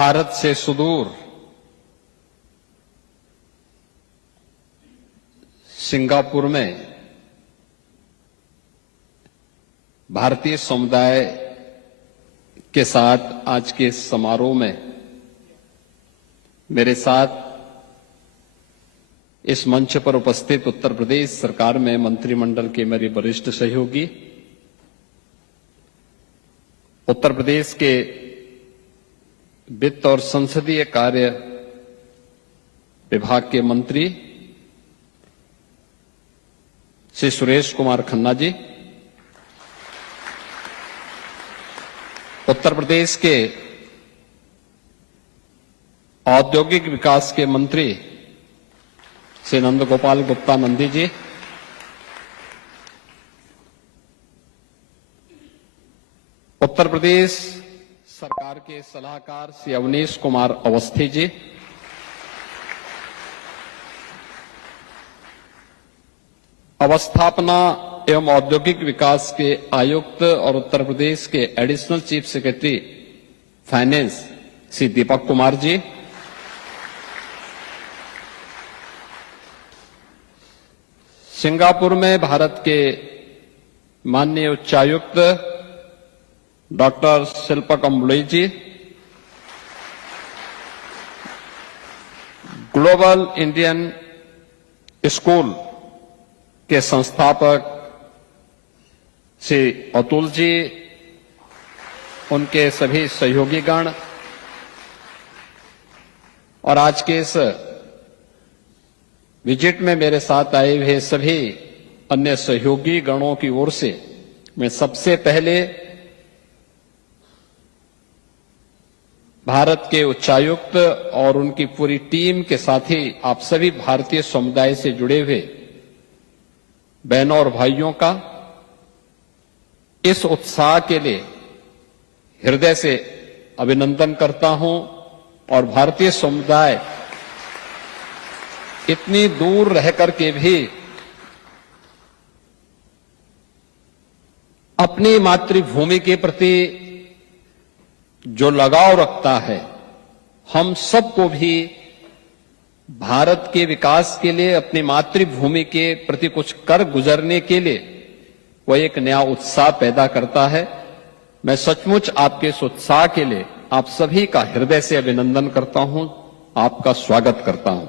भारत से सुदूर सिंगापुर में भारतीय समुदाय के साथ आज के समारोह में मेरे साथ इस मंच पर उपस्थित उत्तर प्रदेश सरकार में मंत्रिमंडल के मेरे वरिष्ठ सहयोगी, उत्तर प्रदेश के वित्त और संसदीय कार्य विभाग के मंत्री श्री सुरेश कुमार खन्ना जी, उत्तर प्रदेश के औद्योगिक विकास के मंत्री श्री नंद गोपाल गुप्ता नंदी जी, उत्तर प्रदेश सरकार के सलाहकार श्री अवनीश कुमार अवस्थी जी, अवस्थापना एवं औद्योगिक विकास के आयुक्त और उत्तर प्रदेश के additional chief secretary finance Shri Deepak Kumar ji, Singapore में भारत के माननीय उच्चायुक्त doctor Shilpa Kamboli ji, global Indian school के संस्थापक श्री अतुल जी, उनके सभी सहयोगीगण और आज के इस विजिट में मेरे साथ आए हुए सभी अन्य सहयोगी गणों की ओर से मैं सबसे पहले भारत के उच्चायुक्त और उनकी पूरी टीम के साथ ही आप सभी भारतीय समुदाय से जुड़े हुए बहनों और भाइयों का इस उत्साह के लिए हृदय से अभिनंदन करता हूं और भारतीय समुदाय इतनी दूर रह करके भी अपनी मातृभूमि के प्रति जो लगाव रखता है, हम सबको भी भारत के विकास के लिए अपनी मातृभूमि के प्रति कुछ कर गुजरने के लिए वह एक नया उत्साह पैदा करता है। मैं सचमुच आपके इस उत्साह के लिए आप सभी का हृदय से अभिनंदन करता हूं, आपका स्वागत करता हूं।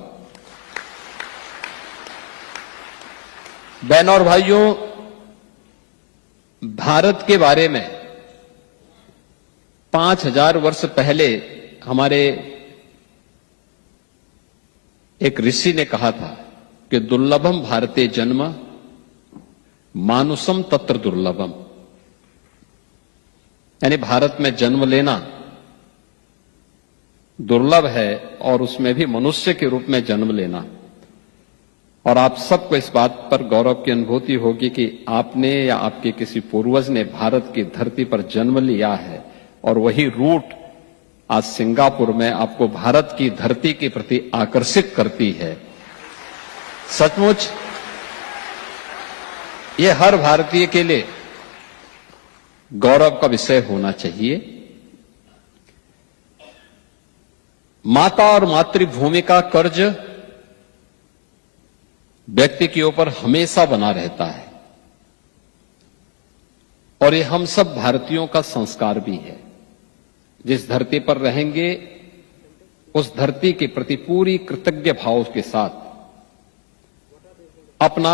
बहनों और भाइयों, भारत के बारे में 5000 वर्ष पहले हमारे एक ऋषि ने कहा था कि दुर्लभम भारते जन्म मानुषम तत्र दुर्लभम, यानी भारत में जन्म लेना दुर्लभ है और उसमें भी मनुष्य के रूप में जन्म लेना। और आप सबको इस बात पर गौरव की अनुभूति होगी कि आपने या आपके किसी पूर्वज ने भारत की धरती पर जन्म लिया है और वही रूट आज सिंगापुर में आपको भारत की धरती के प्रति आकर्षित करती है। सचमुच ये हर भारतीय के लिए गौरव का विषय होना चाहिए। माता और मातृभूमि का कर्ज व्यक्ति के ऊपर हमेशा बना रहता है और ये हम सब भारतीयों का संस्कार भी है। जिस धरती पर रहेंगे उस धरती के प्रति पूरी कृतज्ञ भाव के साथ अपना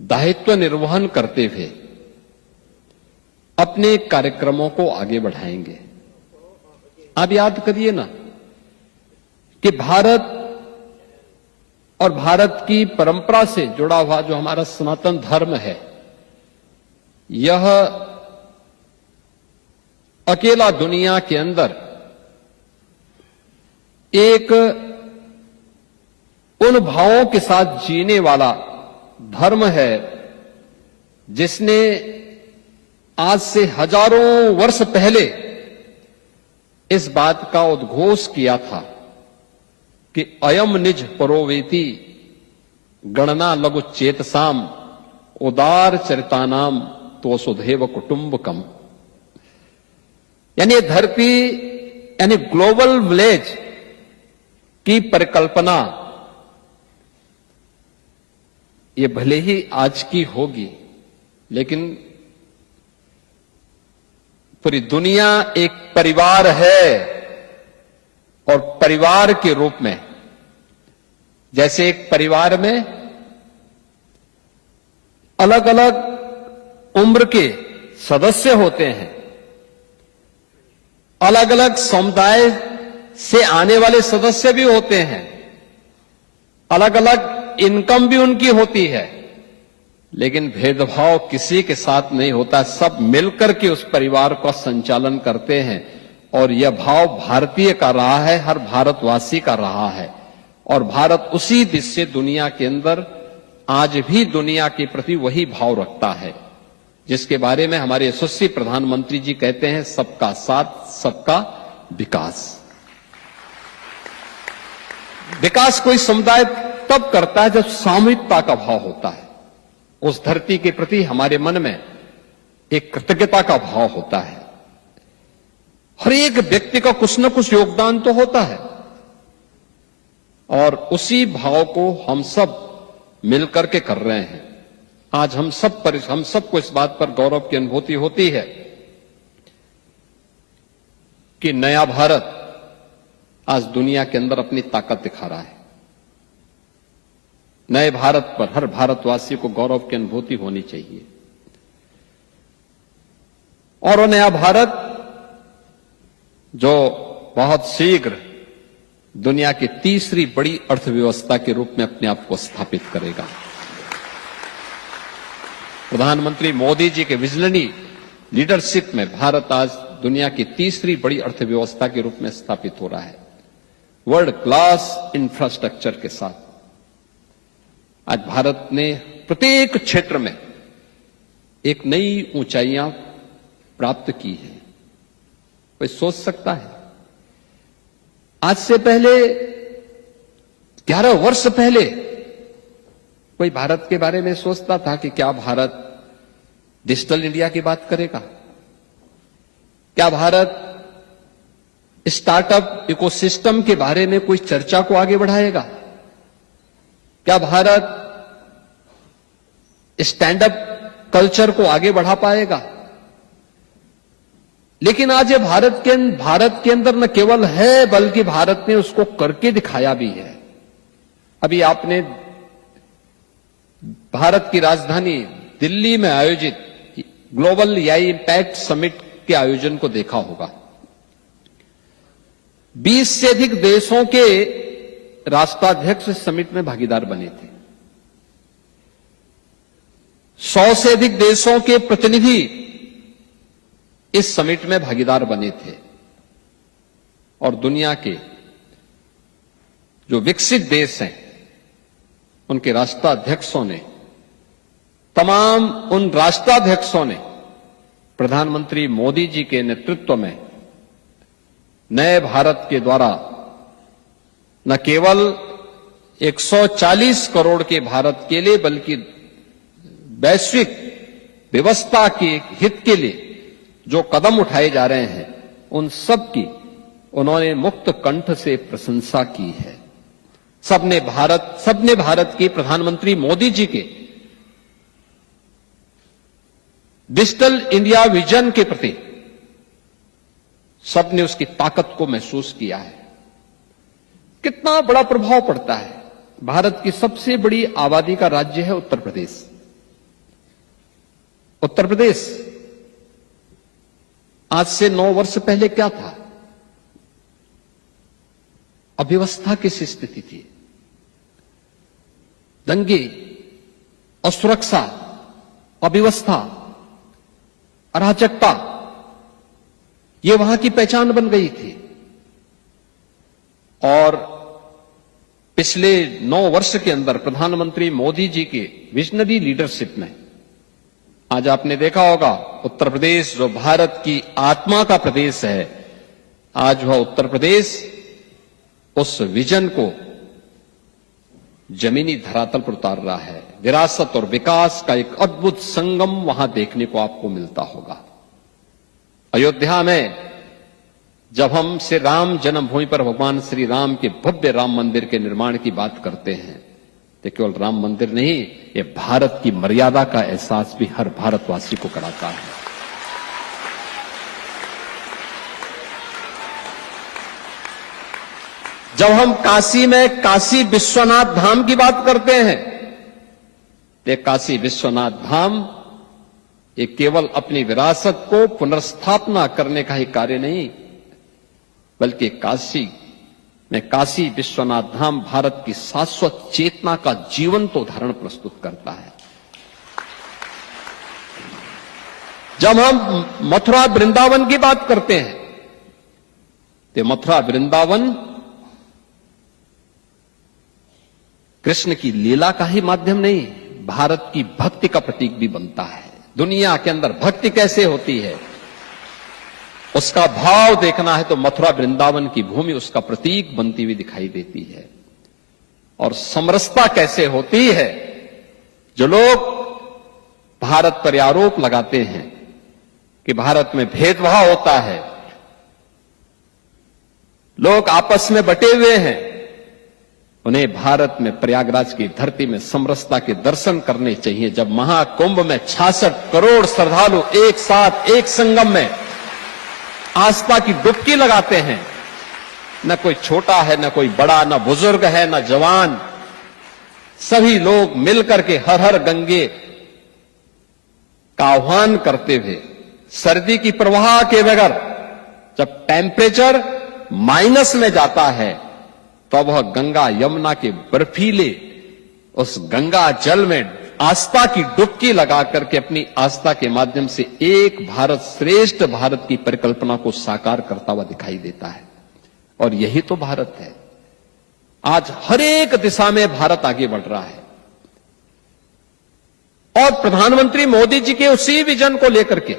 दायित्व निर्वहन करते हुए अपने कार्यक्रमों को आगे बढ़ाएंगे। आप याद करिए ना कि भारत और भारत की परंपरा से जुड़ा हुआ जो हमारा सनातन धर्म है, यह अकेला दुनिया के अंदर एक उन भावों के साथ जीने वाला धर्म है जिसने आज से हजारों वर्ष पहले इस बात का उद्घोष किया था कि अयम निज परोवेति गणना लघु चेतसाम उदार चरितानाम तो वसुधैव कुटुंबकम, यानी धरती यानी ग्लोबल विलेज की परिकल्पना ये भले ही आज की होगी, लेकिन पूरी दुनिया एक परिवार है और परिवार के रूप में, जैसे एक परिवार में अलग अलग उम्र के सदस्य होते हैं, अलग अलग समुदाय से आने वाले सदस्य भी होते हैं, अलग अलग इनकम भी उनकी होती है, लेकिन भेदभाव किसी के साथ नहीं होता। सब मिलकर के उस परिवार का संचालन करते हैं और यह भाव भारतीय का रहा है, हर भारतवासी का रहा है। और भारत उसी दिशा से दुनिया के अंदर आज भी दुनिया के प्रति वही भाव रखता है, जिसके बारे में हमारे यशस्वी प्रधानमंत्री जी कहते हैं, सबका साथ सबका विकास। विकास कोई समुदाय तब करता है जब सामूहिकता का भाव होता है, उस धरती के प्रति हमारे मन में एक कृतज्ञता का भाव होता है। हर एक व्यक्ति का कुछ न कुछ योगदान तो होता है और उसी भाव को हम सब मिलकर के कर रहे हैं। आज हम सबको इस बात पर गौरव की अनुभूति होती है कि नया भारत आज दुनिया के अंदर अपनी ताकत दिखा रहा है। नए भारत पर हर भारतवासी को गौरव की अनुभूति होनी चाहिए। और वो नया भारत जो बहुत शीघ्र दुनिया की तीसरी बड़ी अर्थव्यवस्था के रूप में अपने आप को स्थापित करेगा। प्रधानमंत्री मोदी जी के विजनरी लीडरशिप में भारत आज दुनिया की तीसरी बड़ी अर्थव्यवस्था के रूप में स्थापित हो रहा है, वर्ल्ड क्लास इंफ्रास्ट्रक्चर के साथ। आज भारत ने प्रत्येक क्षेत्र में एक नई ऊंचाइयां प्राप्त की है। कोई सोच सकता है आज से पहले 11 वर्ष पहले कोई भारत के बारे में सोचता था कि क्या भारत डिजिटल इंडिया की बात करेगा? क्या भारत स्टार्टअप इकोसिस्टम के बारे में कोई चर्चा को आगे बढ़ाएगा? क्या भारत स्टैंड अप कल्चर को आगे बढ़ा पाएगा? लेकिन आज ये भारत के अंदर न केवल है, बल्कि भारत ने उसको करके दिखाया भी है। अभी आपने भारत की राजधानी दिल्ली में आयोजित ग्लोबल एआई इंपैक्ट समिट के आयोजन को देखा होगा। 20 से अधिक देशों के राष्ट्राध्यक्ष इस समिट में भागीदार बने थे। 100 से अधिक देशों के प्रतिनिधि इस समिट में भागीदार बने थे और दुनिया के जो विकसित देश हैं उनके राष्ट्राध्यक्षों ने, तमाम उन राष्ट्राध्यक्षों ने प्रधानमंत्री मोदी जी के नेतृत्व में नए भारत के द्वारा न केवल 140 करोड़ के भारत के लिए, बल्कि वैश्विक व्यवस्था के हित के लिए जो कदम उठाए जा रहे हैं, उन सब की उन्होंने मुक्त कंठ से प्रशंसा की है। सबने भारत की प्रधानमंत्री मोदी जी के डिजिटल इंडिया विजन के प्रति सबने उसकी ताकत को महसूस किया है। कितना बड़ा प्रभाव पड़ता है। भारत की सबसे बड़ी आबादी का राज्य है उत्तर प्रदेश। उत्तर प्रदेश आज से 9 वर्ष पहले क्या था? अव्यवस्था की स्थिति थी, दंगे, असुरक्षा, अव्यवस्था, अराजकता, ये वहां की पहचान बन गई थी। और पिछले 9 वर्ष के अंदर प्रधानमंत्री मोदी जी के विजनरी लीडरशिप में आज आपने देखा होगा उत्तर प्रदेश जो भारत की आत्मा का प्रदेश है, आज वह उत्तर प्रदेश उस विजन को जमीनी धरातल पर उतार रहा है। विरासत और विकास का एक अद्भुत संगम वहां देखने को आपको मिलता होगा। अयोध्या में जब हम श्री राम जन्मभूमि पर भगवान श्री राम के भव्य राम मंदिर के निर्माण की बात करते हैं, तो केवल राम मंदिर नहीं, ये भारत की मर्यादा का एहसास भी हर भारतवासी को कराता है। जब हम काशी में काशी विश्वनाथ धाम की बात करते हैं, तो काशी विश्वनाथ धाम ये केवल अपनी विरासत को पुनर्स्थापना करने का ही कार्य नहीं, बल्कि काशी में काशी विश्वनाथ धाम भारत की शाश्वत चेतना का जीवंत उदाहरण प्रस्तुत करता है। जब हम मथुरा वृंदावन की बात करते हैं, तो मथुरा वृंदावन कृष्ण की लीला का ही माध्यम नहीं, भारत की भक्ति का प्रतीक भी बनता है। दुनिया के अंदर भक्ति कैसे होती है, उसका भाव देखना है तो मथुरा वृंदावन की भूमि उसका प्रतीक बनती हुई दिखाई देती है। और समरसता कैसे होती है, जो लोग भारत पर आरोप लगाते हैं कि भारत में भेदभाव होता है, लोग आपस में बटे हुए हैं, उन्हें भारत में प्रयागराज की धरती में समरसता के दर्शन करने चाहिए। जब महाकुंभ में 66 करोड़ श्रद्धालु एक साथ एक संगम में आस्था की डुबकी लगाते हैं, न कोई छोटा है, न कोई बड़ा, न बुजुर्ग है, न जवान, सभी लोग मिलकर के हर हर गंगे का आह्वान करते हुए सर्दी की प्रवाह के बगैर जब टेम्परेचर माइनस में जाता है, तो वह गंगा यमुना के बर्फीले उस गंगा जल में आस्था की डुबकी लगा करके अपनी आस्था के माध्यम से एक भारत श्रेष्ठ भारत की परिकल्पना को साकार करता हुआ दिखाई देता है। और यही तो भारत है। आज हर एक दिशा में भारत आगे बढ़ रहा है। और प्रधानमंत्री मोदी जी के उसी विजन को लेकर के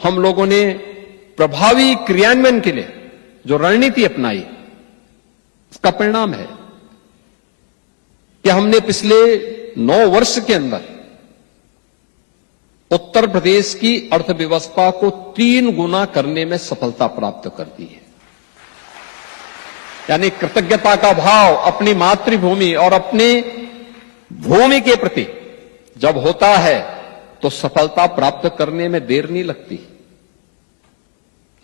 हम लोगों ने प्रभावी क्रियान्वयन के लिए जो रणनीति अपनाई, इसका परिणाम है कि हमने पिछले 9 वर्ष के अंदर उत्तर प्रदेश की अर्थव्यवस्था को 3 गुना करने में सफलता प्राप्त कर दी है। यानी कृतज्ञता का भाव अपनी मातृभूमि और अपनी भूमि के प्रति जब होता है तो सफलता प्राप्त करने में देर नहीं लगती।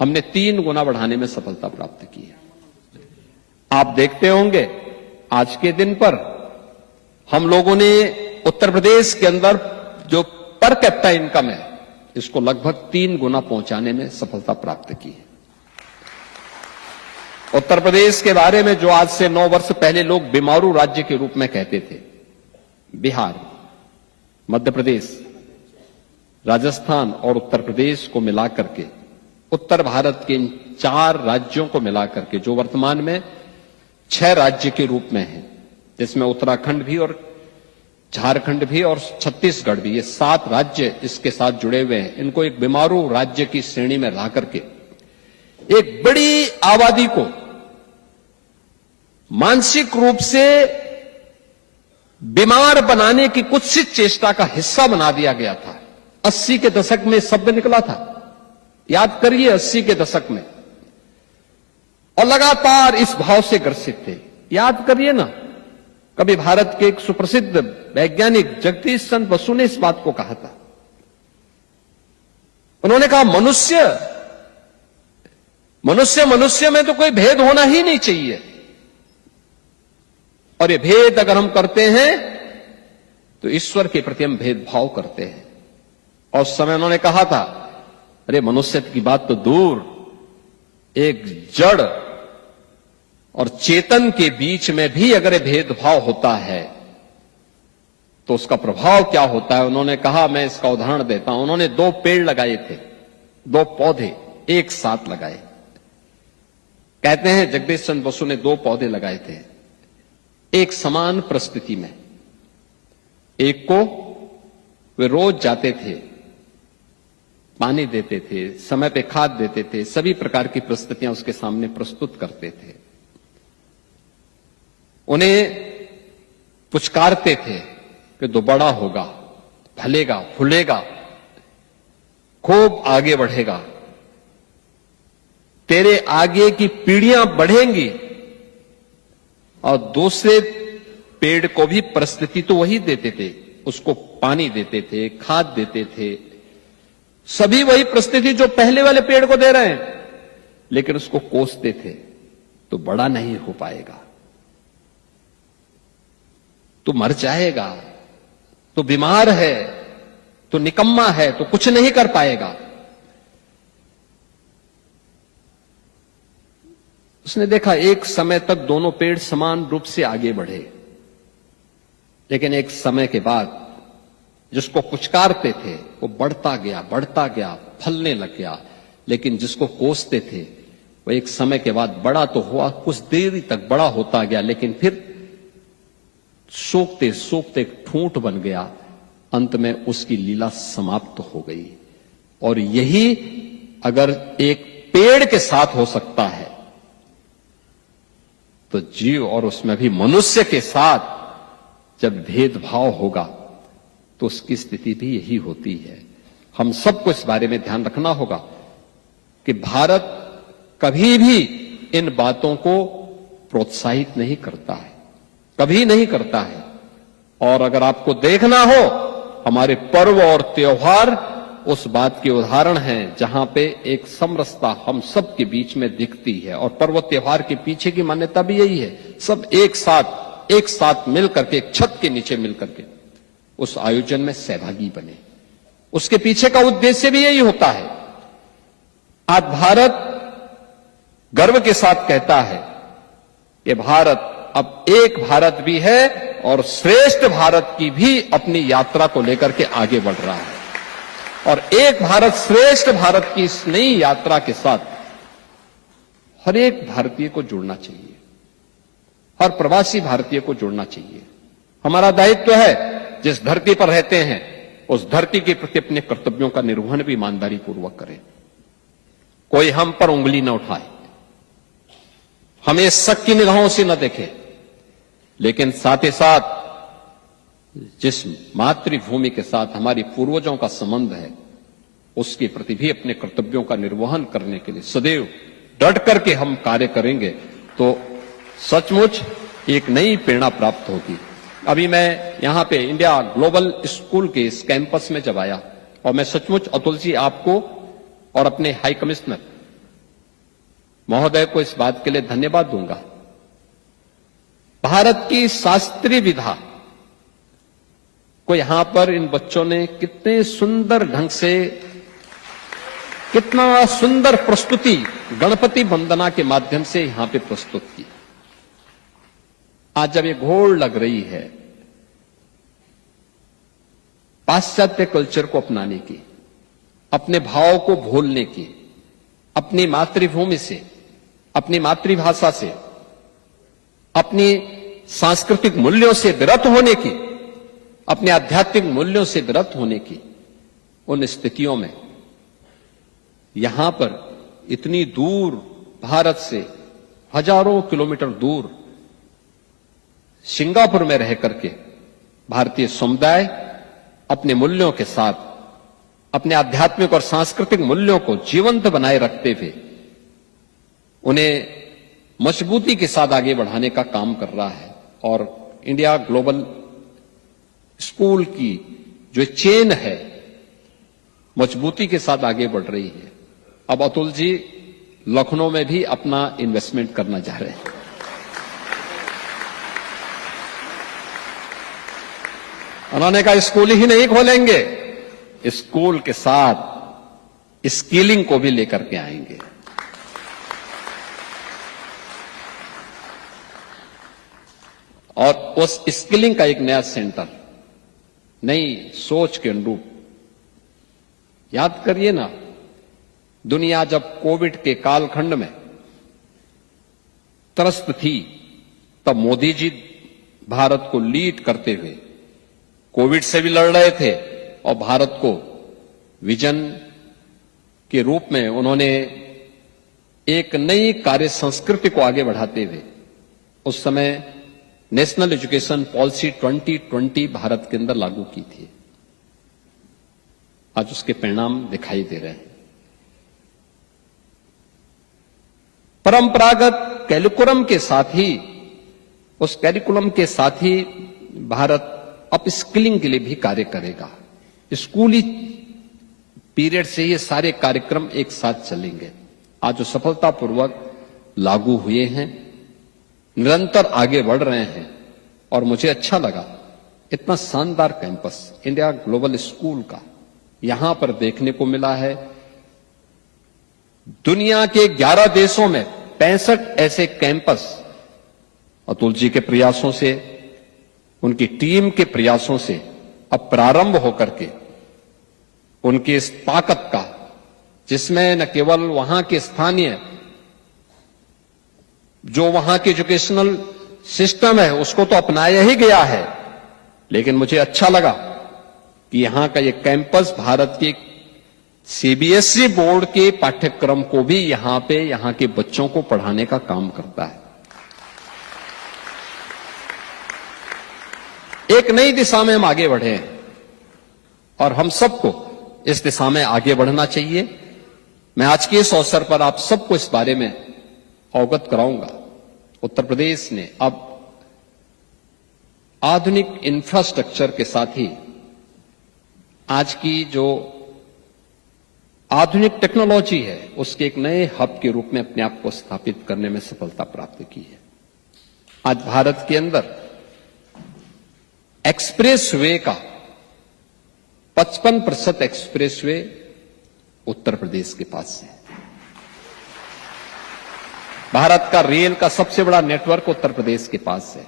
हमने 3 गुना बढ़ाने में सफलता प्राप्त की है। आप देखते होंगे आज के दिन पर हम लोगों ने उत्तर प्रदेश के अंदर जो पर कैपिटा इनकम है, इसको लगभग 3 गुना पहुंचाने में सफलता प्राप्त की है। उत्तर प्रदेश के बारे में जो आज से 9 वर्ष पहले लोग बीमारू राज्य के रूप में कहते थे, बिहार, मध्य प्रदेश, राजस्थान और उत्तर प्रदेश को मिलाकर के, उत्तर भारत के इन 4 राज्यों को मिलाकर के, जो वर्तमान में 6 राज्य के रूप में है, जिसमें उत्तराखंड भी और झारखंड भी और छत्तीसगढ़ भी, ये 7 राज्य इसके साथ जुड़े हुए हैं। इनको एक बीमारू राज्य की श्रेणी में ला करके एक बड़ी आबादी को मानसिक रूप से बीमार बनाने की कुत्सित चेष्टा का हिस्सा बना दिया गया था। 80 के दशक में शब्द निकला था, याद करिए 80 के दशक में, और लगातार इस भाव से ग्रसित थे। याद करिए ना, कभी भारत के एक सुप्रसिद्ध वैज्ञानिक जगदीश चंद्र बसु ने इस बात को कहा था। उन्होंने कहा मनुष्य में तो कोई भेद होना ही नहीं चाहिए, और ये भेद अगर हम करते हैं तो ईश्वर के प्रति हम भेदभाव करते हैं। और उस समय उन्होंने कहा था, अरे मनुष्य की बात तो दूर, एक जड़ और चेतन के बीच में भी अगर भेदभाव होता है तो उसका प्रभाव क्या होता है। उन्होंने कहा, मैं इसका उदाहरण देता हूं। उन्होंने 2 पेड़ लगाए थे, 2 पौधे एक साथ लगाए। कहते हैं जगदीश चंद्र बसु ने 2 पौधे लगाए थे एक समान परिस्थिति में। एक को वे रोज जाते थे, पानी देते थे, समय पे खाद देते थे, सभी प्रकार की परिस्थितियां उसके सामने प्रस्तुत करते थे। उन्हें पुचकारते थे कि तो बड़ा होगा, फलेगा, फूलेगा, खूब आगे बढ़ेगा। तेरे आगे की पीढ़ियां बढ़ेंगी और दूसरे पेड़ को भी परिस्थिति तो वही देते थे, उसको पानी देते थे, खाद देते थे, सभी वही परिस्थिति जो पहले वाले पेड़ को दे रहे हैं, लेकिन उसको कोसते थे तो बड़ा नहीं हो पाएगा, तो मर जाएगा, तो बीमार है, तो निकम्मा है, तो कुछ नहीं कर पाएगा। उसने देखा एक समय तक दोनों पेड़ समान रूप से आगे बढ़े, लेकिन एक समय के बाद जिसको पुचकारते थे वो बढ़ता गया, फलने लग गया, लेकिन जिसको कोसते थे वो एक समय के बाद बड़ा तो हुआ, कुछ देरी तक बड़ा होता गया, लेकिन फिर सोखते सोखते एक ठूंठ बन गया, अंत में उसकी लीला समाप्त हो गई। और यही अगर एक पेड़ के साथ हो सकता है तो जीव और उसमें भी मनुष्य के साथ जब भेदभाव होगा तो उसकी स्थिति भी यही होती है। हम सबको इस बारे में ध्यान रखना होगा कि भारत कभी भी इन बातों को प्रोत्साहित नहीं करता है, कभी नहीं करता है। और अगर आपको देखना हो, हमारे पर्व और त्योहार उस बात के उदाहरण हैं जहां पे एक समरसता हम सब के बीच में दिखती है। और पर्व त्योहार के पीछे की मान्यता भी यही है, सब एक साथ मिलकर के, एक छत के नीचे मिलकर के उस आयोजन में सहभागी बने। उसके पीछे का उद्देश्य भी यही होता है। आज भारत गर्व के साथ कहता है कि भारत अब एक भारत भी है और श्रेष्ठ भारत की भी अपनी यात्रा को लेकर के आगे बढ़ रहा है। और एक भारत श्रेष्ठ भारत की इस नई यात्रा के साथ हर एक भारतीय को जुड़ना चाहिए, हर प्रवासी भारतीय को जुड़ना चाहिए। हमारा दायित्व है, जिस धरती पर रहते हैं उस धरती के प्रति अपने कर्तव्यों का निर्वहन भी ईमानदारी पूर्वक करें। कोई हम पर उंगली न उठाए, हमें शक की निगाहों से न देखे, लेकिन साथ ही साथ जिस मातृभूमि के साथ हमारी पूर्वजों का संबंध है उसके प्रति भी अपने कर्तव्यों का निर्वहन करने के लिए सदैव डट करके हम कार्य करेंगे तो सचमुच एक नई प्रेरणा प्राप्त होगी। अभी मैं यहां पे इंडिया ग्लोबल स्कूल के इस कैंपस में जब आया, और मैं सचमुच अतुल जी आपको और अपने हाई कमिश्नर महोदय को इस बात के लिए धन्यवाद दूंगा। भारत की शास्त्रीय विधा को यहां पर इन बच्चों ने कितने सुंदर ढंग से, कितना सुंदर प्रस्तुति गणपति वंदना के माध्यम से यहां पे प्रस्तुत की। आज जब ये घोड़ लग रही है पाश्चात्य कल्चर को अपनाने की, अपने भाव को भूलने की, अपनी मातृभूमि से, अपनी मातृभाषा से, अपनी सांस्कृतिक मूल्यों से विरत होने की, अपने आध्यात्मिक मूल्यों से विरत होने की, उन स्थितियों में यहां पर इतनी दूर भारत से हजारों किलोमीटर दूर सिंगापुर में रह करके भारतीय समुदाय अपने मूल्यों के साथ, अपने आध्यात्मिक और सांस्कृतिक मूल्यों को जीवंत बनाए रखते हुए उन्हें मजबूती के साथ आगे बढ़ाने का काम कर रहा है। और इंडिया ग्लोबल स्कूल की जो चेन है मजबूती के साथ आगे बढ़ रही है। अब अतुल जी लखनऊ में भी अपना इन्वेस्टमेंट करना चाह रहे हैं। उन्होंने कहा स्कूल ही नहीं खोलेंगे, स्कूल के साथ स्किलिंग को भी लेकर के आएंगे। और उस स्किलिंग का एक नया सेंटर, नई सोच के अनुरूप, याद करिए ना, दुनिया जब कोविड के कालखंड में त्रस्त थी तब मोदी जी भारत को लीड करते हुए कोविड से भी लड़ रहे थे और भारत को विजन के रूप में उन्होंने एक नई कार्य संस्कृति को आगे बढ़ाते हुए उस समय नेशनल एजुकेशन पॉलिसी 2020 भारत के अंदर लागू की थी। आज उसके परिणाम दिखाई दे रहे हैं। परंपरागत कैरिकुलम के साथ ही, उस कैरिकुलम के साथ ही भारत अप स्किलिंग के लिए भी कार्य करेगा। स्कूली पीरियड से ये सारे कार्यक्रम एक साथ चलेंगे। आज जो सफलतापूर्वक लागू हुए हैं, निरंतर आगे बढ़ रहे हैं, और मुझे अच्छा लगा इतना शानदार कैंपस इंडिया ग्लोबल स्कूल का यहां पर देखने को मिला है। दुनिया के 11 देशों में 65 ऐसे कैंपस अतुल जी के प्रयासों से, उनकी टीम के प्रयासों से अब प्रारंभ होकर के उनकी इस ताकत का, जिसमें न केवल वहां के स्थानीय जो वहां के एजुकेशनल सिस्टम है उसको तो अपनाया ही गया है, लेकिन मुझे अच्छा लगा कि यहां का ये कैंपस भारत के सीबीएसई बोर्ड के पाठ्यक्रम को भी यहां पे यहां के बच्चों को पढ़ाने का काम करता है। एक नई दिशा में हम आगे बढ़े हैं और हम सबको इस दिशा में आगे बढ़ना चाहिए। मैं आज के इस अवसर पर आप सबको इस बारे में अवगत कराऊंगा। उत्तर प्रदेश ने अब आधुनिक इंफ्रास्ट्रक्चर के साथ ही आज की जो आधुनिक टेक्नोलॉजी है उसके एक नए हब के रूप में अपने आप को स्थापित करने में सफलता प्राप्त की है। आज भारत के अंदर एक्सप्रेस वे का 55% एक्सप्रेस वे उत्तर प्रदेश के पास है। भारत का रेल का सबसे बड़ा नेटवर्क उत्तर प्रदेश के पास है।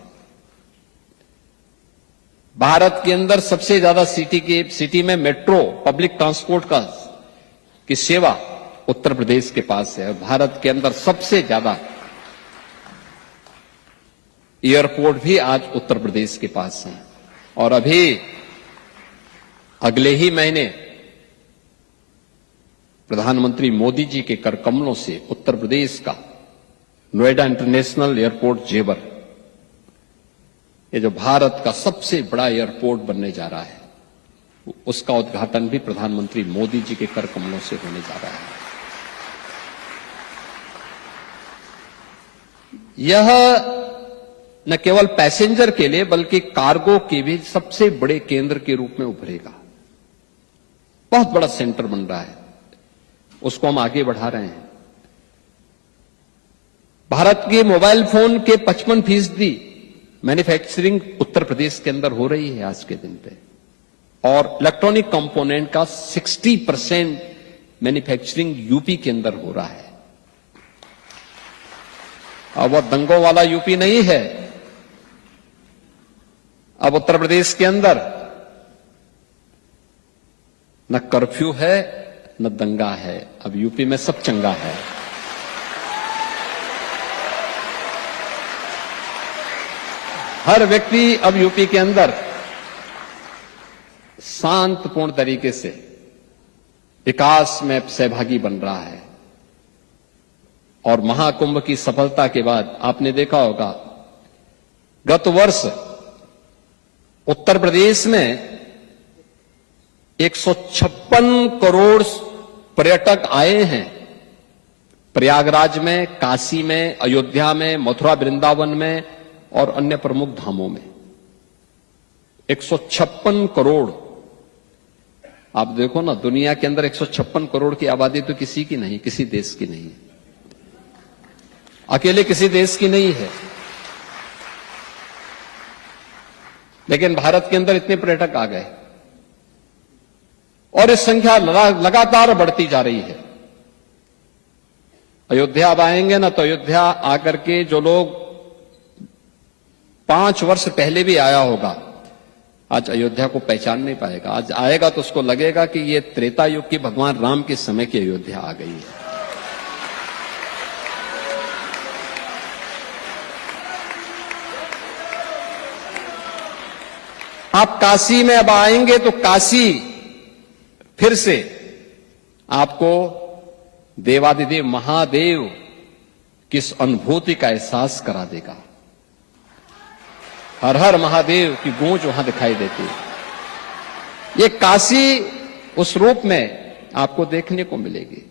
भारत के अंदर सबसे ज्यादा सिटी में मेट्रो पब्लिक ट्रांसपोर्ट की सेवा उत्तर प्रदेश के पास है। भारत के अंदर सबसे ज्यादा एयरपोर्ट भी आज उत्तर प्रदेश के पास है। और अभी अगले ही महीने प्रधानमंत्री मोदी जी के कर कमलों से उत्तर प्रदेश का नोएडा इंटरनेशनल एयरपोर्ट जेवर, ये जो भारत का सबसे बड़ा एयरपोर्ट बनने जा रहा है, उसका उद्घाटन भी प्रधानमंत्री मोदी जी के कर कमलों से होने जा रहा है। यह न केवल पैसेंजर के लिए बल्कि कार्गो के भी सबसे बड़े केंद्र के रूप में उभरेगा। बहुत बड़ा सेंटर बन रहा है, उसको हम आगे बढ़ा रहे हैं। भारत के मोबाइल फोन के 55% मैन्युफैक्चरिंग उत्तर प्रदेश के अंदर हो रही है आज के दिन पे, और इलेक्ट्रॉनिक कंपोनेंट का 60% मैन्युफैक्चरिंग यूपी के अंदर हो रहा है। अब वह दंगों वाला यूपी नहीं है। अब उत्तर प्रदेश के अंदर न कर्फ्यू है न दंगा है, अब यूपी में सब चंगा है। हर व्यक्ति अब यूपी के अंदर शांतपूर्ण तरीके से विकास में सहभागी बन रहा है। और महाकुंभ की सफलता के बाद आपने देखा होगा, गत वर्ष उत्तर प्रदेश में 156 करोड़ पर्यटक आए हैं। प्रयागराज में, काशी में, अयोध्या में, मथुरा वृंदावन में और अन्य प्रमुख धामों में 156 करोड़। आप देखो ना, दुनिया के अंदर 156 करोड़ की आबादी तो किसी की नहीं, किसी देश की नहीं, अकेले किसी देश की नहीं है। लेकिन भारत के अंदर इतने पर्यटक आ गए और इस संख्या लगातार बढ़ती जा रही है। अयोध्या अब आएंगे ना, तो अयोध्या आकर के जो लोग 5 वर्ष पहले भी आया होगा, आज अयोध्या को पहचान नहीं पाएगा। आज आएगा तो उसको लगेगा कि ये त्रेता युग की भगवान राम के समय की अयोध्या आ गई है। आप काशी में अब आएंगे तो काशी फिर से आपको देवादिदेव महादेव किस अनुभूति का एहसास करा देगा। हर हर महादेव की गूंज वहां दिखाई देती है। ये काशी उस रूप में आपको देखने को मिलेगी।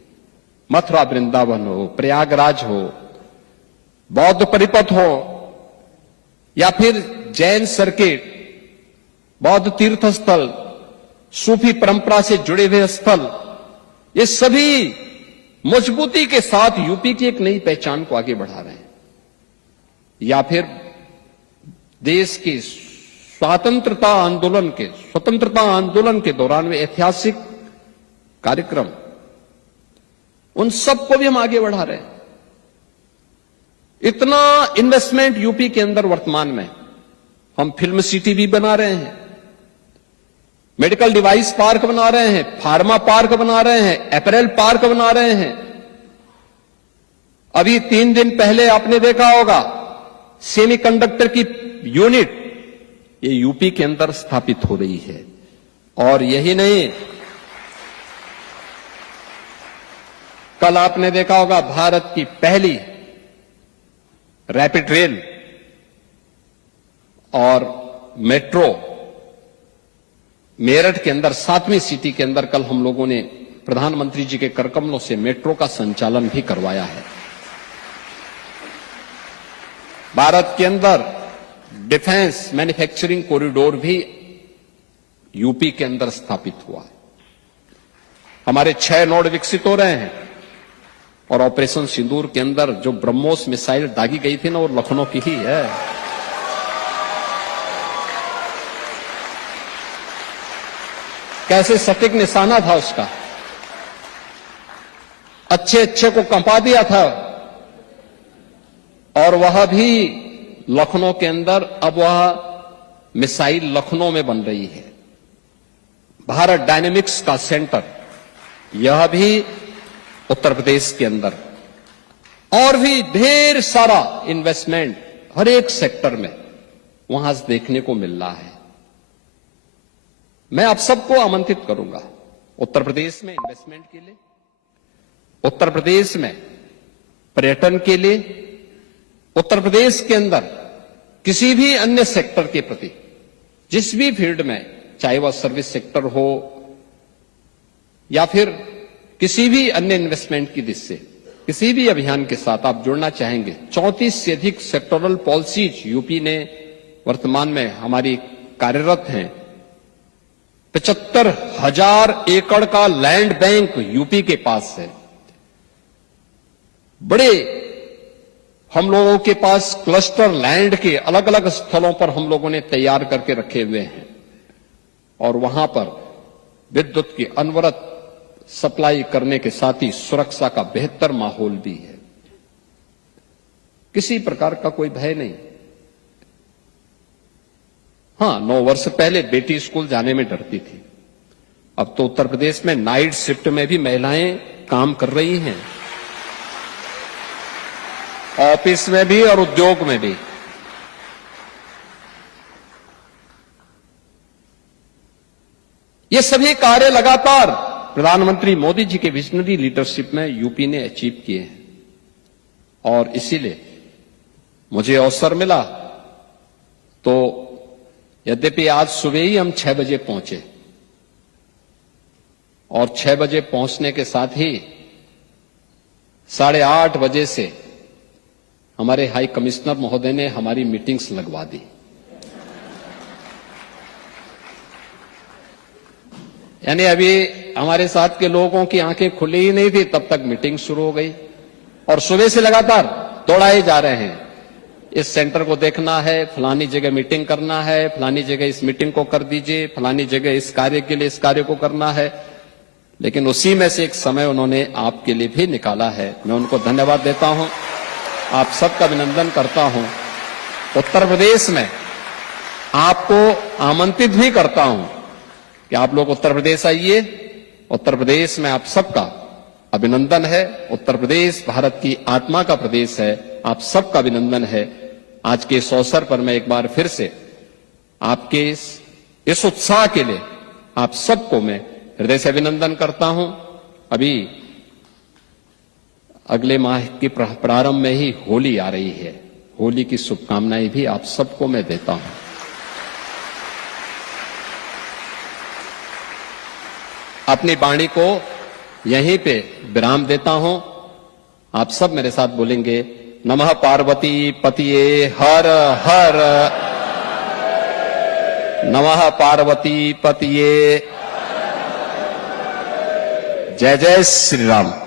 मथुरा वृंदावन हो, प्रयागराज हो, बौद्ध परिपथ हो या फिर जैन सर्किट, बौद्ध तीर्थ स्थल, सूफी परंपरा से जुड़े हुए स्थल, ये सभी मजबूती के साथ यूपी की एक नई पहचान को आगे बढ़ा रहे हैं। या फिर देश की स्वतंत्रता आंदोलन के दौरान वे ऐतिहासिक कार्यक्रम, उन सबको भी हम आगे बढ़ा रहे हैं। इतना इन्वेस्टमेंट यूपी के अंदर वर्तमान में, हम फिल्म सिटी भी बना रहे हैं, मेडिकल डिवाइस पार्क बना रहे हैं, फार्मा पार्क बना रहे हैं, अपैरल पार्क बना रहे हैं। अभी 3 दिन पहले आपने देखा होगा सेमीकंडक्टर की यूनिट ये यूपी के अंदर स्थापित हो रही है। और यही नहीं, कल आपने देखा होगा भारत की पहली रैपिड रेल और मेट्रो मेरठ के अंदर 7वीं सिटी के अंदर कल हम लोगों ने प्रधानमंत्री जी के करकमलों से मेट्रो का संचालन भी करवाया है। भारत के अंदर डिफेंस मैन्युफैक्चरिंग कॉरिडोर भी यूपी के अंदर स्थापित हुआ है। हमारे 6 नोड विकसित हो रहे हैं और ऑपरेशन सिंदूर के अंदर जो ब्रह्मोस मिसाइल दागी गई थी ना, वो लखनऊ की ही है। कैसे सटीक निशाना था उसका, अच्छे को कंपा दिया था। और वह भी लखनऊ के अंदर, अब वह मिसाइल लखनऊ में बन रही है। भारत डायनेमिक्स का सेंटर, यह भी उत्तर प्रदेश के अंदर, और भी ढेर सारा इन्वेस्टमेंट हर एक सेक्टर में वहां से देखने को मिल रहा है। मैं आप सबको आमंत्रित करूंगा उत्तर प्रदेश में इन्वेस्टमेंट के लिए, उत्तर प्रदेश में पर्यटन के लिए, उत्तर प्रदेश के अंदर किसी भी अन्य सेक्टर के प्रति, जिस भी फील्ड में, चाहे वह सर्विस सेक्टर हो या फिर किसी भी अन्य इन्वेस्टमेंट की दिशा से किसी भी अभियान के साथ आप जुड़ना चाहेंगे। 34 से अधिक सेक्टोरल पॉलिसीज यूपी ने वर्तमान में हमारी कार्यरत हैं। 75,000 एकड़ का लैंड बैंक यूपी के पास है। बड़े हम लोगों के पास क्लस्टर लैंड के अलग अलग स्थलों पर हम लोगों ने तैयार करके रखे हुए हैं और वहां पर विद्युत की अनवरत सप्लाई करने के साथ ही सुरक्षा का बेहतर माहौल भी है। किसी प्रकार का कोई भय नहीं। हां, 9 वर्ष पहले बेटी स्कूल जाने में डरती थी। अब तो उत्तर प्रदेश में नाइट शिफ्ट में भी महिलाएं काम कर रही हैं, ऑफिस में भी और उद्योग में भी। ये सभी कार्य लगातार प्रधानमंत्री मोदी जी के विजनरी लीडरशिप में यूपी ने अचीव किए हैं। और इसीलिए मुझे अवसर मिला तो, यद्यपि आज सुबह ही हम 6 बजे पहुंचे और 6 बजे पहुंचने के साथ ही 8:30 बजे से हमारे हाई कमिश्नर महोदय ने हमारी मीटिंग्स लगवा दी। यानी अभी हमारे साथ के लोगों की आंखें खुली ही नहीं थी, तब तक मीटिंग शुरू हो गई और सुबह से लगातार दौड़ाए जा रहे हैं। इस सेंटर को देखना है, फलानी जगह मीटिंग करना है, फलानी जगह इस मीटिंग को कर दीजिए, फलानी जगह इस कार्य के लिए इस कार्य को करना है। लेकिन उसी में से एक समय उन्होंने आपके लिए भी निकाला है। मैं उनको धन्यवाद देता हूं, आप सबका अभिनंदन करता हूं। उत्तर प्रदेश में आपको आमंत्रित भी करता हूं कि आप लोग उत्तर प्रदेश आइए। उत्तर प्रदेश में आप सबका अभिनंदन है। उत्तर प्रदेश भारत की आत्मा का प्रदेश है, आप सबका अभिनंदन है। आज के इस अवसर पर मैं एक बार फिर से आपके इस उत्साह के लिए आप सबको मैं हृदय से अभिनंदन करता हूं। अभी अगले माह के प्रारंभ में ही होली आ रही है, होली की शुभकामनाएं भी आप सबको मैं देता हूं। अपनी वाणी को यहीं पे विराम देता हूं। आप सब मेरे साथ बोलेंगे, नमः पार्वती पतिये हर हर, नमः पार्वती पतिये। जय जय श्री राम।